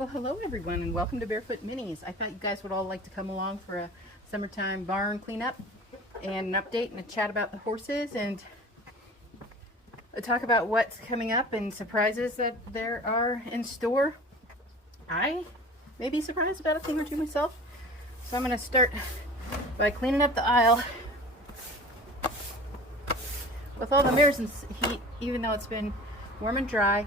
Well, hello everyone and welcome to Barefoot Minis. I thought you guys would all like to come along for a summertime barn cleanup and an update and a chat about the horses and talk about what's coming up and surprises that there are in store. I may be surprised about a thing or two myself. So I'm going to start by cleaning up the aisle with all the mirrors and heat, even though it's been warm and dry.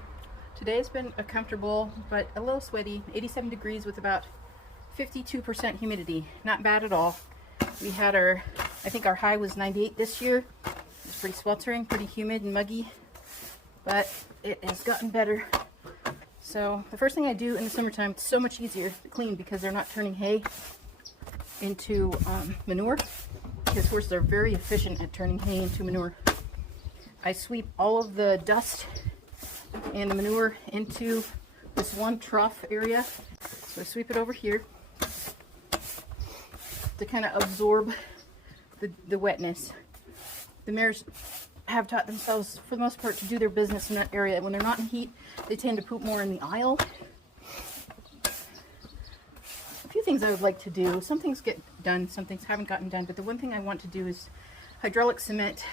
Today has been a comfortable but a little sweaty, 87 degrees with about 52% humidity. Not bad at all. We had I think our high was 98 this year. It's pretty sweltering, pretty humid and muggy, but it has gotten better. So the first thing I do in the summertime, it's so much easier to clean because they're not turning hay into manure, because horses are very efficient at turning hay into manure. I sweep all of the dust and the manure into this one trough area. So I sweep it over here to kind of absorb the wetness. The mares have taught themselves, for the most part, to do their business in that area. When they're not in heat, they tend to poop more in the aisle. A few things I would like to do. Some things get done, some things haven't gotten done, but the one thing I want to do is hydraulic cement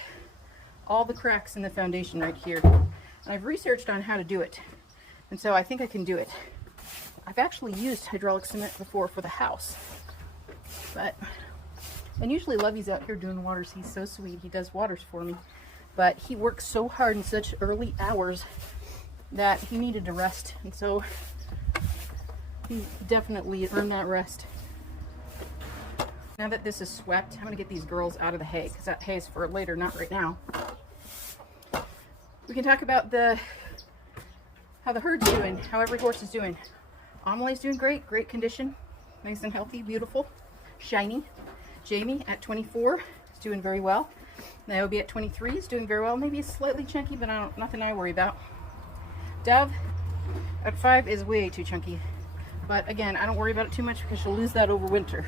all the cracks in the foundation right here. And I've researched on how to do it, and so I think I can do it. I've actually used hydraulic cement before for the house, and usually Lovey's out here doing waters. He's so sweet. He does waters for me, but he works so hard in such early hours that he needed to rest, and so he definitely earned that rest. Now that this is swept, I'm going to get these girls out of the hay, because that hay is for later, not right now. We can talk about how the herd's doing, how every horse is doing. Amelie's doing great, great condition, nice and healthy, beautiful, shiny. Jamie at 24 is doing very well. Niobe at 23 is doing very well. Maybe it's slightly chunky, but nothing I worry about. Dove at 5 is way too chunky, but again, I don't worry about it too much because she'll lose that over winter.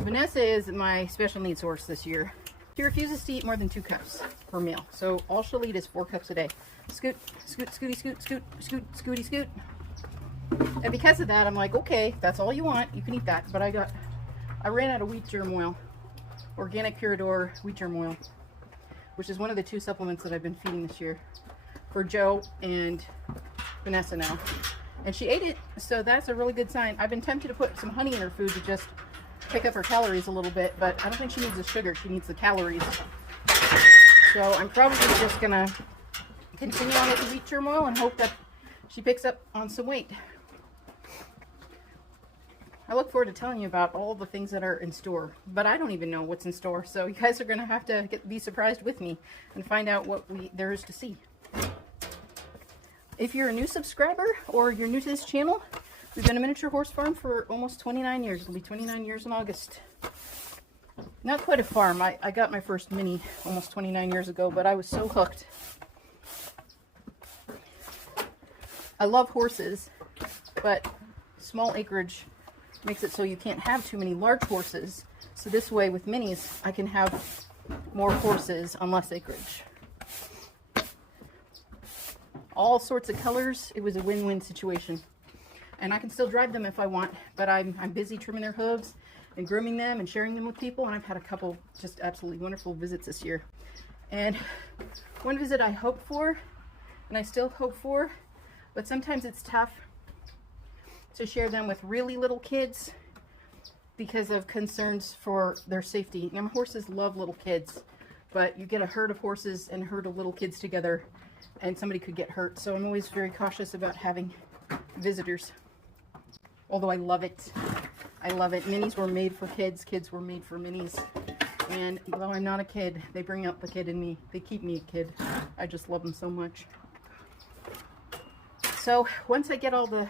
Vanessa is my special needs horse this year. She refuses to eat more than 2 cups per meal, so all she'll eat is 4 cups a day. Scoot, scoot, scooty, scoot, scoot, scoot, scooty, scoot. And because of that, I'm like, okay, that's all you want, you can eat that. But I ran out of wheat germ oil, organic Purador wheat germ oil, which is one of the 2 supplements that I've been feeding this year for Joe and Vanessa now. And she ate it, so that's a really good sign. I've been tempted to put some honey in her food to just pick up her calories a little bit, but I don't think she needs the sugar, she needs the calories. So I'm probably just gonna continue on with the wheat germ oil and hope that she picks up on some weight. I look forward to telling you about all the things that are in store, but I don't even know what's in store, so you guys are gonna have to be surprised with me and find out what there is to see. If you're a new subscriber or you're new to this channel, we've been a miniature horse farm for almost 29 years. It'll be 29 years in August. Not quite a farm. I got my first mini almost 29 years ago, but I was so hooked. I love horses, but small acreage makes it so you can't have too many large horses. So this way with minis, I can have more horses on less acreage. All sorts of colors. It was a win-win situation. And I can still drive them if I want, but I'm busy trimming their hooves and grooming them and sharing them with people, and I've had a couple just absolutely wonderful visits this year. And one visit I hoped for, and I still hope for, but sometimes it's tough to share them with really little kids because of concerns for their safety. Now, horses love little kids, but you get a herd of horses and a herd of little kids together, and somebody could get hurt. So I'm always very cautious about having visitors. Although I love it. I love it. Minis were made for kids. Kids were made for minis. And although I'm not a kid, they bring out the kid in me. They keep me a kid. I just love them so much. So once I get all the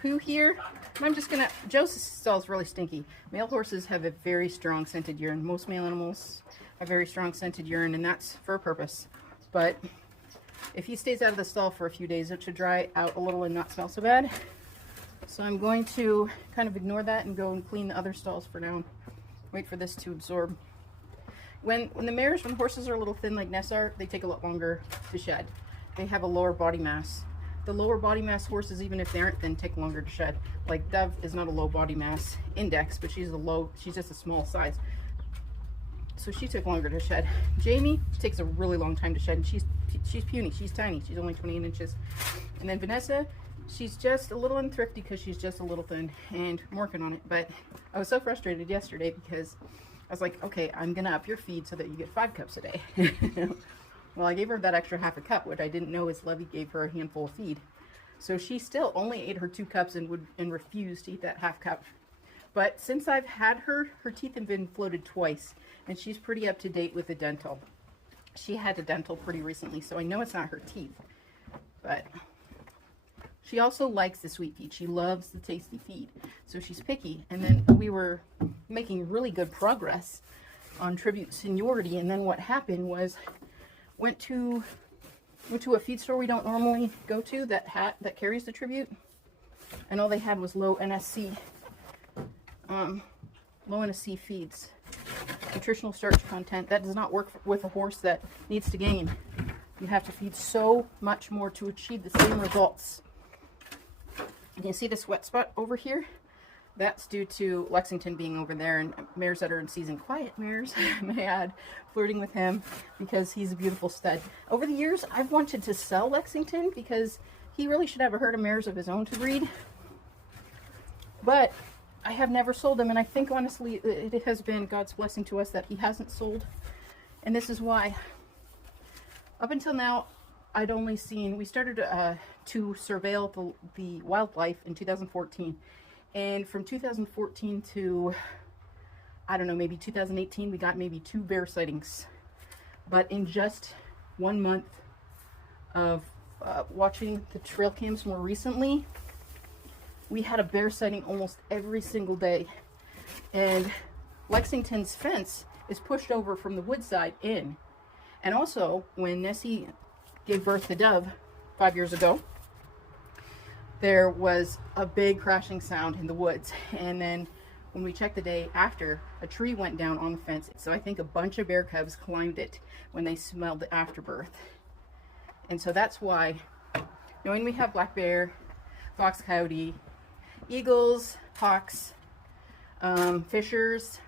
poo here, I'm just gonna, Joe's stall is really stinky. Male horses have a very strong scented urine. Most male animals have very strong scented urine, and that's for a purpose. But if he stays out of the stall for a few days, it should dry out a little and not smell so bad. So I'm going to kind of ignore that and go and clean the other stalls for now. Wait for this to absorb. When horses are a little thin like Ness are, they take a lot longer to shed. They have a lower body mass. the lower body mass horses, even if they aren't thin, take longer to shed. Like Dove is not a low body mass index, but she's just a small size. So she took longer to shed. Jamie takes a really long time to shed, and she's puny, she's tiny, she's only 28 inches. And then Vanessa, she's just a little unthrifty because she's just a little thin, and I'm working on it. But I was so frustrated yesterday because I was like, okay, I'm gonna up your feed so that you get 5 cups a day. Well, I gave her that extra half a cup, which I didn't know is Levy gave her a handful of feed. So she still only ate her 2 cups and refused to eat that half cup. But since I've had her, her teeth have been floated twice, and she's pretty up to date with the dental. She had a dental pretty recently, so I know it's not her teeth. But she also likes the sweet feed. She loves the tasty feed, so she's picky. And then we were making really good progress on Tribute Seniority, and then what happened was went to a feed store we don't normally go to that carries the Tribute, and all they had was low NSC feeds, nutritional starch content. That does not work with a horse that needs to gain. You have to feed so much more to achieve the same results. You can see this wet spot over here. That's due to Lexington being over there, and mares that are in season, quiet mares, may I add, flirting with him because he's a beautiful stud. Over the years, I've wanted to sell Lexington because he really should have a herd of mares of his own to breed. But I have never sold him, and I think honestly it has been God's blessing to us that he hasn't sold. And this is why. Up until now, I'd only seen, we started to surveil the wildlife in 2014. And from 2014 to, I don't know, maybe 2018, we got maybe 2 bear sightings. But in just 1 month of watching the trail cams more recently, we had a bear sighting almost every single day. And Lexington's fence is pushed over from the woodside in. And also, when Nessie gave birth to Dove 5 years ago, there was a big crashing sound in the woods. And then when we checked the day after, a tree went down on the fence. So I think a bunch of bear cubs climbed it when they smelled the afterbirth. And so that's why, knowing we have black bear, fox coyote, eagles, hawks, fishers,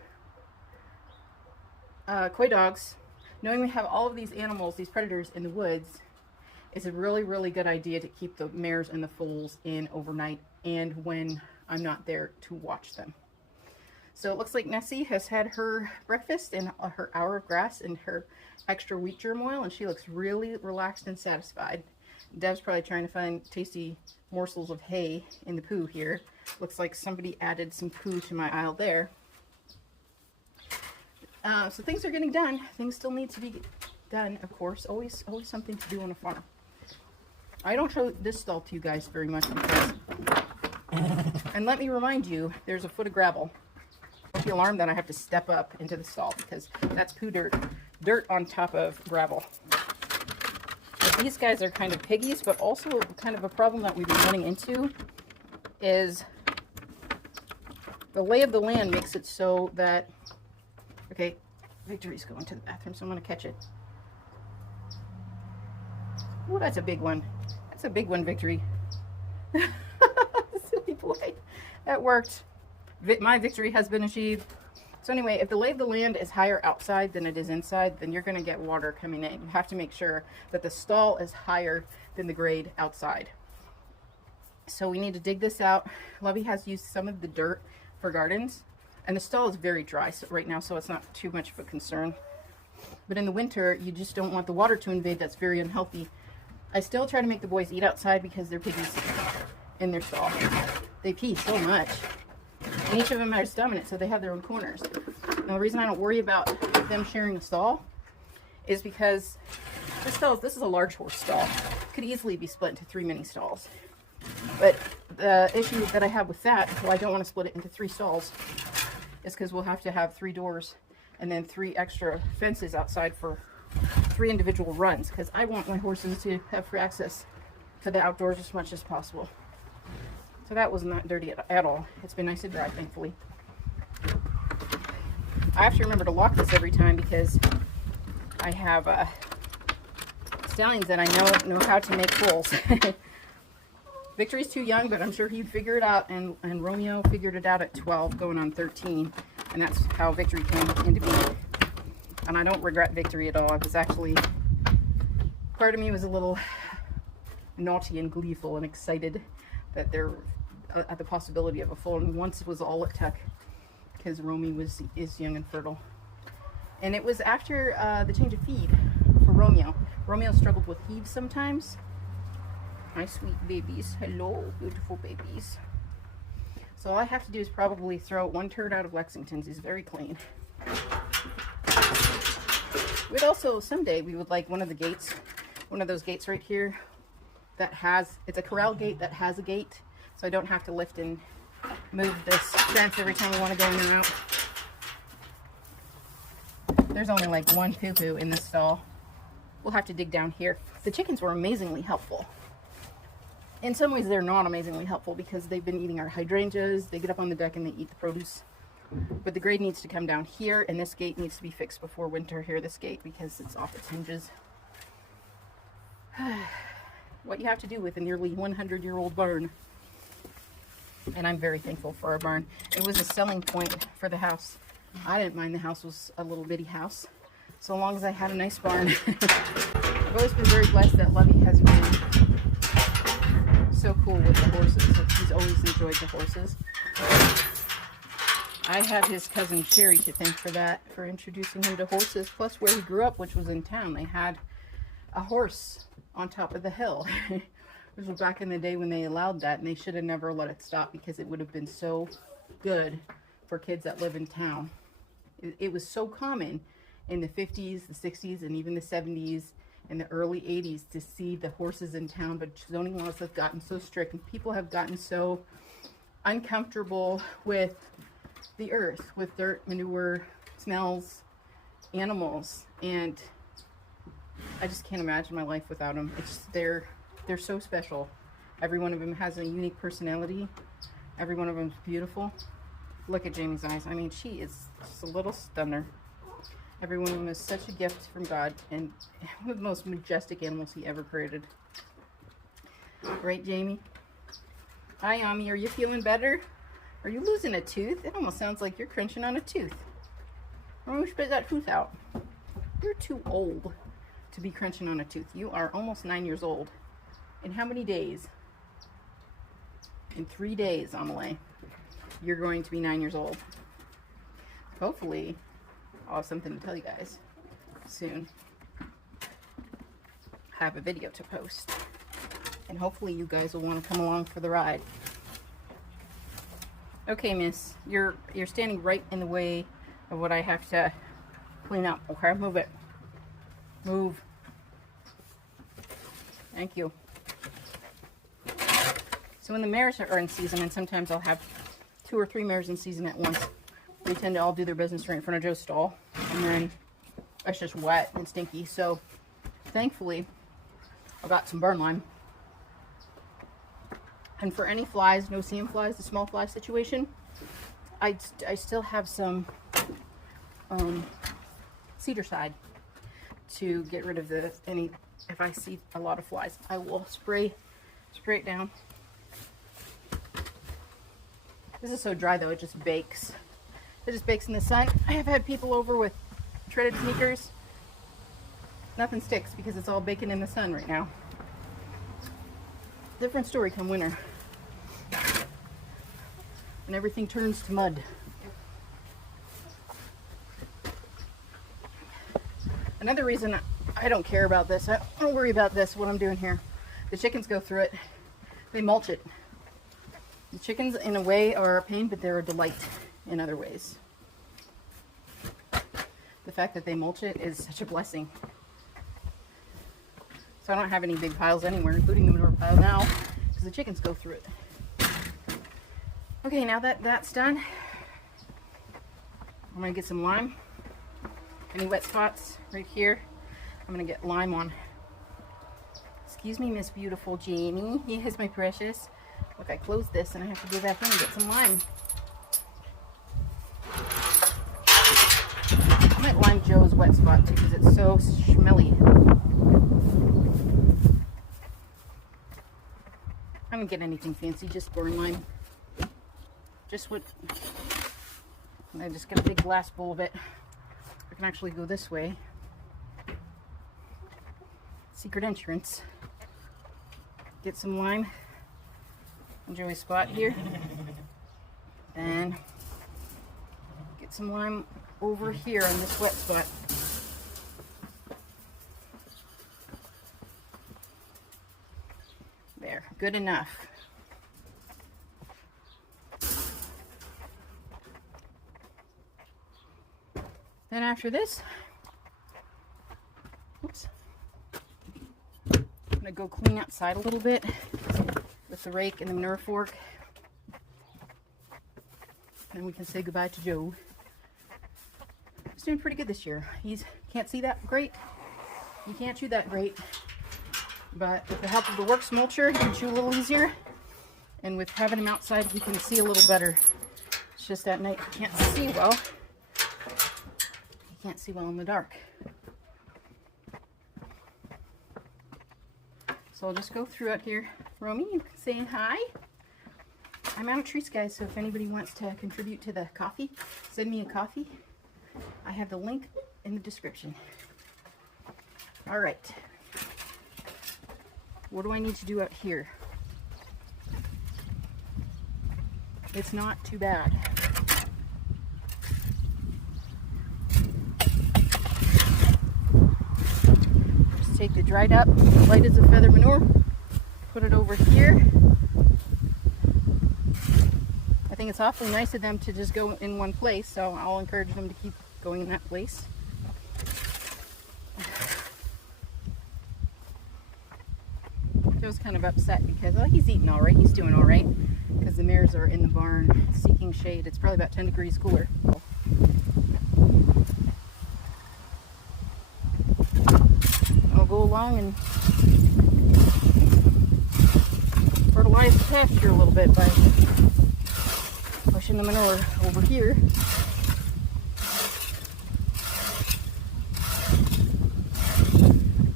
coy dogs, knowing we have all of these animals, these predators in the woods, it's a really, really good idea to keep the mares and the foals in overnight and when I'm not there to watch them. So it looks like Nessie has had her breakfast and her hour of grass and her extra wheat germ oil, and she looks really relaxed and satisfied. Dev's probably trying to find tasty morsels of hay in the poo here. Looks like somebody added some poo to my aisle there. So things are getting done. Things still need to be done, of course. Always something to do on a farm. I don't show this stall to you guys very much because, and let me remind you, there's a foot of gravel. Don't be alarmed that I have to step up into the stall because that's poo dirt on top of gravel. But these guys are kind of piggies, but also kind of a problem that we've been running into is the lay of the land makes it so that, okay, Victory's going to the bathroom, so I'm going to catch it. Oh, that's a big one. That's a big one, Victory. Silly boy. That worked. My victory has been achieved. So anyway, if the lay of the land is higher outside than it is inside, then you're going to get water coming in. You have to make sure that the stall is higher than the grade outside. So we need to dig this out. Lovey has used some of the dirt for gardens, and the stall is very dry right now, so it's not too much of a concern. But in the winter, you just don't want the water to invade. That's very unhealthy. I still try to make the boys eat outside because they're piggies in their stall. They pee so much. And each of them has dominant, so they have their own corners. Now, the reason I don't worry about them sharing the stall is because this is a large horse stall. It could easily be split into 3 mini stalls. But the issue that I have with that, well, I don't want to split it into 3 stalls, is because we'll have to have 3 doors and then 3 extra fences outside for 3 individual runs, because I want my horses to have free access to the outdoors as much as possible. So that was not dirty at all. It's been nice and dry, thankfully. I have to remember to lock this every time because I have stallions that I know how to make foals. Victory's too young, but I'm sure he'd figure it out, and Romeo figured it out at 12, going on 13, and that's how Victory came into being. And I don't regret Victory at all. I was actually, part of me was a little naughty and gleeful and excited that there at the possibility of a foal, and once it was all it took, because Romy is young and fertile. And it was after the change of feed for Romeo. Romeo struggled with heaves sometimes. My sweet babies. Hello, beautiful babies. So all I have to do is probably throw one turd out of Lexington's. He's very clean. We'd also, someday, we would like one of the gates, one of those gates right here that has, it's a corral gate that has a gate, so I don't have to lift and move this fence every time we want to go in and out. There's only like one poo-poo in this stall. We'll have to dig down here. The chickens were amazingly helpful. In some ways, they're not amazingly helpful because they've been eating our hydrangeas. They get up on the deck and they eat the produce. But the grade needs to come down here, and this gate needs to be fixed before winter here, this gate, because it's off its hinges. What you have to do with a nearly 100-year-old barn. And I'm very thankful for our barn. It was a selling point for the house. I didn't mind the house was a little bitty house, so long as I had a nice barn. I've always been very blessed that Lovey has been so cool with the horses. Like, he's always enjoyed the horses. I have his cousin Sherry to thank for that, for introducing him to horses. Plus, where he grew up, which was in town, they had a horse on top of the hill. This was back in the day when they allowed that, and they should have never let it stop because it would have been so good for kids that live in town. It was so common in the 50s, the 60s, and even the 70s and the early 80s to see the horses in town, but zoning laws have gotten so strict and people have gotten so uncomfortable with the earth, with dirt, manure, smells, animals, and I just can't imagine my life without them. It's they're so special. Every one of them has a unique personality. Every one of them is beautiful. Look at Jamie's eyes. I mean, she is just a little stunner. Every one of them is such a gift from God, and one of the most majestic animals he ever created. Right, Jamie? Hi, Ami. Are you feeling better? Are you losing a tooth? It almost sounds like you're crunching on a tooth. Why don't we spit that tooth out? You're too old to be crunching on a tooth. You are almost 9 years old. In how many days? In 3 days, Amelie, you're going to be 9 years old. Hopefully, I'll have something to tell you guys soon. Have a video to post. And hopefully you guys will want to come along for the ride. Okay, miss, you're standing right in the way of what I have to clean up. Okay, move it. Move. Thank you. So when the mares are in season, and sometimes I'll have 2 or 3 mares in season at once, they tend to all do their business right in front of Joe's stall, and then it's just wet and stinky. So thankfully, I got some barn lime. And for any flies, no seeing flies, the small fly situation, I still have some cedar side to get rid of if I see a lot of flies. I will spray it down. This is so dry though, it just bakes. It just bakes in the sun. I have had people over with shredded sneakers. Nothing sticks because it's all baking in the sun right now. Different story come winter. And everything turns to mud. Another reason I don't care about this, I don't worry about this, what I'm doing here. The chickens go through it. They mulch it. The chickens in a way are a pain, but they're a delight in other ways. The fact that they mulch it is such a blessing. So I don't have any big piles anywhere, including the manure pile now, because the chickens go through it. Okay, now that that's done, I'm going to get some lime. Any wet spots right here, I'm going to get lime on. Excuse me, Miss Beautiful Jamie. Yes, my precious. Look, I closed this and I have to go back in and get some lime. I might lime Joe's wet spot too because it's so smelly. I don't get anything fancy, just boring lime. Just what, I just got a big glass bowl of it. I can actually go this way. Secret entrance. Get some lime. Enjoy a spot here. And get some lime over here on this wet spot. There, good enough. Then after this, oops, I'm gonna go clean outside a little bit with the rake and the manure fork. And we can say goodbye to Joe. He's doing pretty good this year. He's can't see that great. He can't chew that great. But with the help of the Works mulcher, he can chew a little easier. And with having him outside, he can see a little better. It's just at night he can't see well. He can't see well in the dark. So I'll just go through it here. Romy, you saying hi? I'm out of treats, guys, so if anybody wants to contribute to the coffee, send me a coffee. I have the link in the description. All right. What do I need to do out here? It's not too bad. Just take the dried up, light as a feather manure, put it over here. I think it's awfully nice of them to just go in one place, so I'll encourage them to keep going in that place. Joe's kind of upset because, well, he's eating all right, he's doing all right, because the mares are in the barn seeking shade. It's probably about 10 degrees cooler. I'll go along and fertilize the pasture a little bit by pushing the manure over here.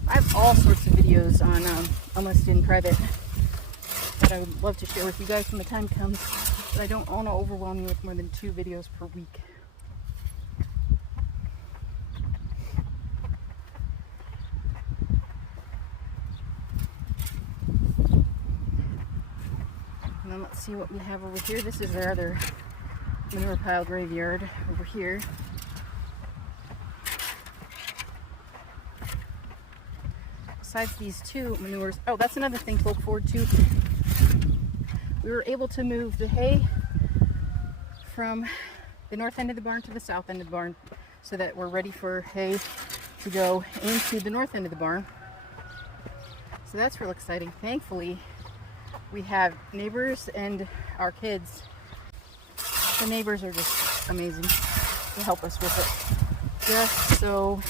I have all sorts of videos on Almost in Private that I would love to share with you guys when the time comes, but I don't want to overwhelm you with more than 2 videos per week. And then let's see what we have over here. This is our other manure pile graveyard over here. Besides these 2 manures, oh, that's another thing to look forward to. We were able to move the hay from the north end of the barn to the south end of the barn so that we're ready for hay to go into the north end of the barn. So that's real exciting. Thankfully, we have neighbors and our kids. The neighbors are just amazing to help us with it. Just so,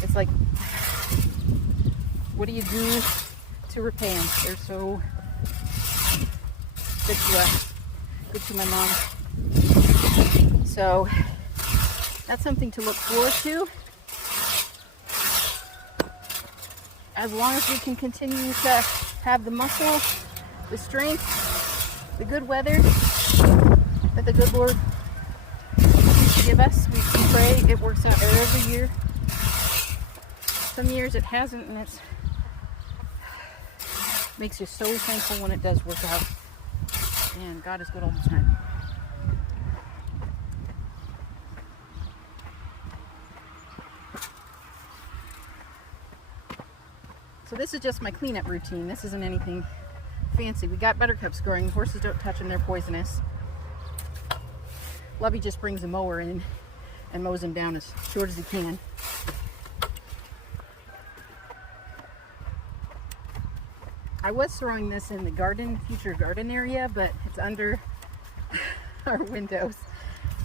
it's like, what do you do to repay them? They're so good to us, good to my mom. So that's something to look forward to. As long as we can continue to have the muscle, the strength, the good weather that the good Lord seems to give us, we can pray it works out every year. Some years it hasn't, and it's makes you so thankful when it does work out. And God is good all the time. So this is just my cleanup routine. This isn't anything fancy. We got buttercups growing. The horses don't touch them, they're poisonous. Lovey just brings a mower in and mows them down as short as he can. I was throwing this in the garden, future garden area, but it's under our windows,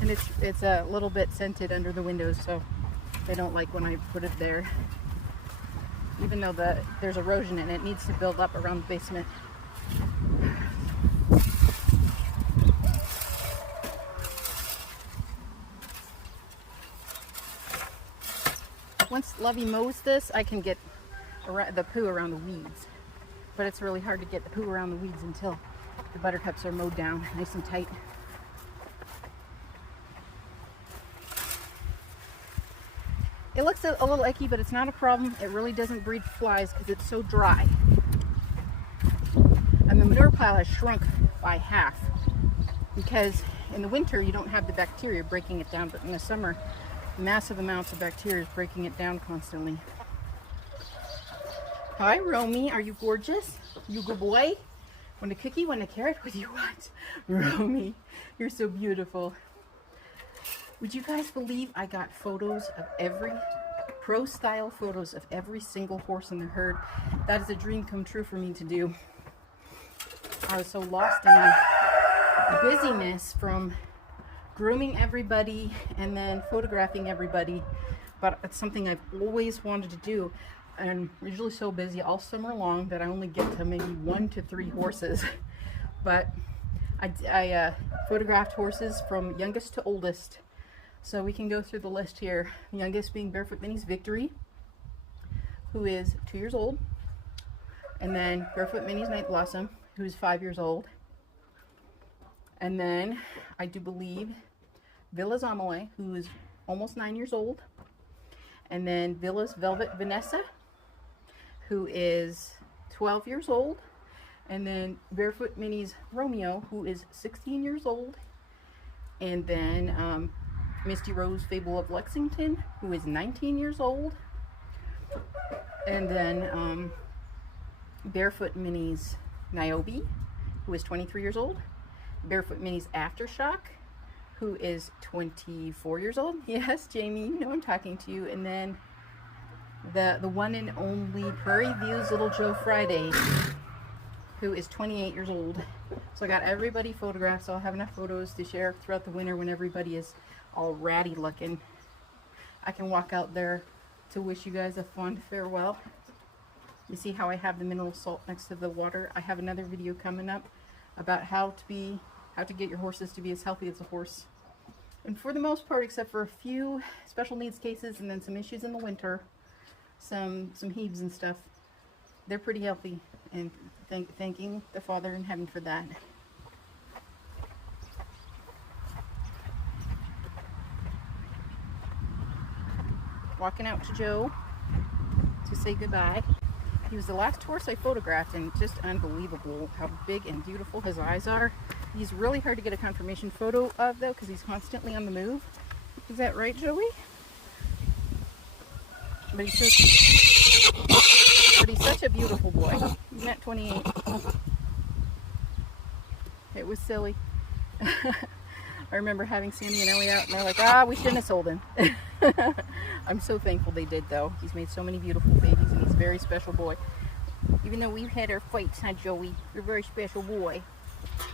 and it's a little bit scented under the windows, so they don't like when I put it there. Even though there's erosion in it, it needs to build up around the basement. Once Lovey mows this, I can get the poo around the weeds. but it's really hard to get the poo around the weeds until the buttercups are mowed down nice and tight. It looks a little icky, but it's not a problem. It really doesn't breed flies because it's so dry. And the manure pile has shrunk by half because in the winter you don't have the bacteria breaking it down, but in the summer massive amounts of bacteria is breaking it down constantly. Hi Romy, are you gorgeous? You good boy? Want a cookie? Want a carrot? What do you want? Romy, you're so beautiful. Would you guys believe I got photos of pro style photos of every single horse in the herd? That is a dream come true for me to do. I was so lost in my busyness from grooming everybody and then photographing everybody, but it's something I've always wanted to do. I'm usually so busy all summer long that I only get to maybe 1 to 3 horses. But I photographed horses from youngest to oldest. So we can go through the list here. The youngest being Barefoot Minnie's Victory, who is 2 years old. And then Barefoot Minnie's Night Blossom, who is 5 years old. And then I do believe Villa's Amelie, who is almost 9 years old. And then Villa's Velvet Vanessa, who is 12 years old. And then Barefoot Minnie's Romeo, who is 16 years old. And then Misty Rose Fable of Lexington, who is 19 years old. And then Barefoot Minnie's Niobe, who is 23 years old. Barefoot Minnie's Aftershock, who is 24 years old. Yes, Jamie, you know I'm talking to you. And then the one and only Prairie View's Little Joe Friday, who is 28 years old. So I got everybody photographed, so I'll have enough photos to share throughout the winter when everybody is all ratty looking. I can walk out there to wish you guys a fond farewell. You see how I have the mineral salt next to the water? I have another video coming up about how to get your horses to be as healthy as a horse. And for the most part, except for a few special needs cases and then some issues in the winter, some heaves and stuff, they're pretty healthy, and thanking the Father in heaven for that. Walking out to Joe to say goodbye. He was the last horse I photographed, and just unbelievable how big and beautiful his eyes are. He's really hard to get a confirmation photo of, though, because he's constantly on the move. Is that right, Joey? But he's such a beautiful boy. He's at 28. It was silly. I remember having Sammy and Ellie out, and they're like, we shouldn't have sold him. I'm so thankful they did, though. He's made so many beautiful babies, and he's a very special boy. Even though we've had our fights, huh, Joey? You're a very special boy.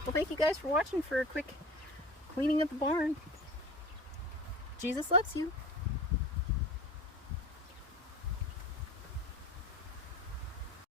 Well, thank you guys for watching for a quick cleaning of the barn. Jesus loves you.